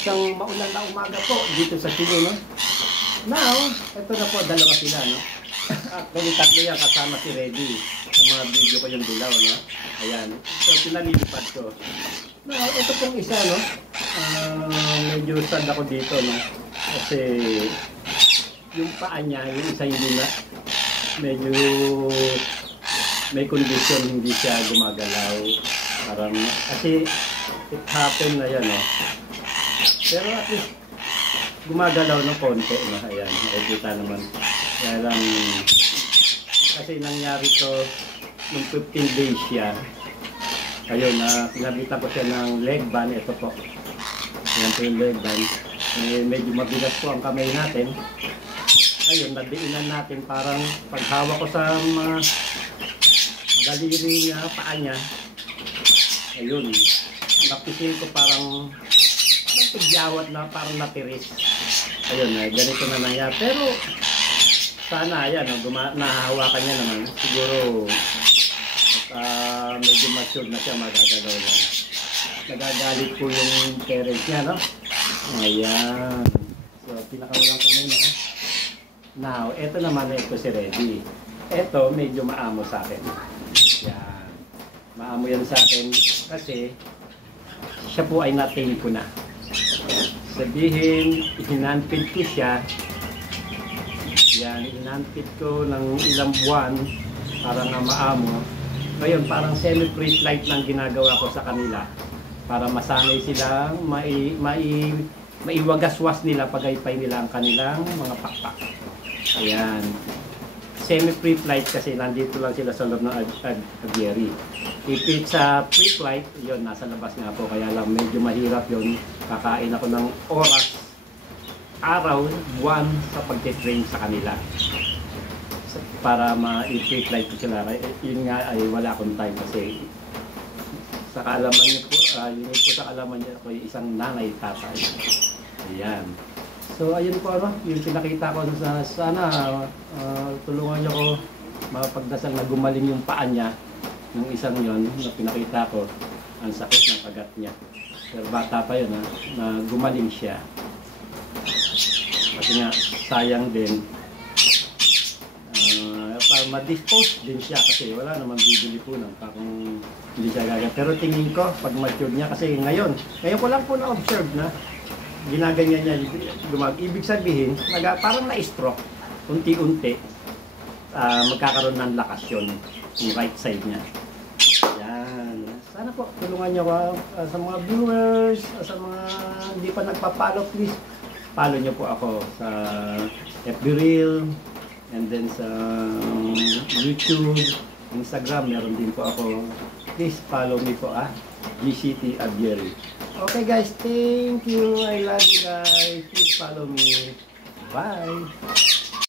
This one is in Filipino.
isang maulan na umaga po dito sa Cebu, no? Now, ito na po, dalawa sila, no? Actually, tatlo yan kasama si Reddy. Sa mga video ko yung dilaw, no? Ayan. So, pinalilipad ko. Now, ito pong isa, no? Medyo sad ako dito, no? Kasi yung paa niya, yung isa hindi na medyo may condition, hindi siya gumagalaw. Parang, kasi it happened na yan, no? Pero at least gumagalaw ng konti, no? Ayan, makikita naman. Kaya lang, kasi nangyari to nung 15 days siya. Ayun, pinabitan ko siya ng leg band. Ito po. Ayan po yung leg band. Medyo mabigat po ang kamay natin. Ayun, nadiinan natin. Parang paghawak ko sa mga daliri niya, paa niya. Ayun, napisil ko parang tigyawat na, parang natiris. Ayun, ganito na nangyari. Pero sana, ayan, nahahawakan niya naman. Siguro, medyo matured na siya, magagalaw lang. Nagagalit po yung parents niya, no? Ayan. So, pinakawalan ko muna, ha? Now, eto naman, ito si Reddy. Eto, medyo maamo sa akin. Yan. Maamo yan sa akin kasi siya po ay natain ko na. Sabihin, hinanpid ko siya. Yan, hinanpid ko ng ilang buwan para nga maamo. Ngayon, parang semi-free flight lang ginagawa ko sa kanila para masanay silang maiwagaswas nila, pagaypay nila ang kanilang mga pakpak. Ayan. Semi-free flight kasi nandito lang sila sa loob ng aviary. If it's a free flight, yun, nasa labas nga po. Kaya lang medyo mahirap yun. Kakain ako ng oras, araw, buwan sa pag-train sa kanila. Para ma-free flight ko sila. Yun nga ay wala akong time kasi sa kaalaman niyo po, yun po sa kaalaman niyo ako isang nanay tatay. Ayan. So ayun po, ano, yung pinakita ko na sana tulungan niyo ko mapagdasal na gumaling yung paa niya. Yung isang yon na pinakita ko, ang sakit ng kagat niya. Pero bata pa yun, na gumaling siya. Kasi nga, sayang din. Ma-dispose din siya kasi wala naman bibili po ng kung hindi siya gagat. Pero tingin ko, pag mature niya, kasi ngayon ko lang po na-observe na ginaganyan niya, ibig sabihin, parang na-stroke, unti-unti, magkakaroon ng lakas yun, yung right side niya. Yan. Sana po, tulungan niyo ko sa mga viewers, sa mga hindi pa nagpa-follow, please, follow niyo po ako sa FB Reel, and then sa YouTube, Instagram, meron din po ako. Please follow me po, GCT Aviary. Okay guys, thank you. I love you guys. Please follow me. Bye.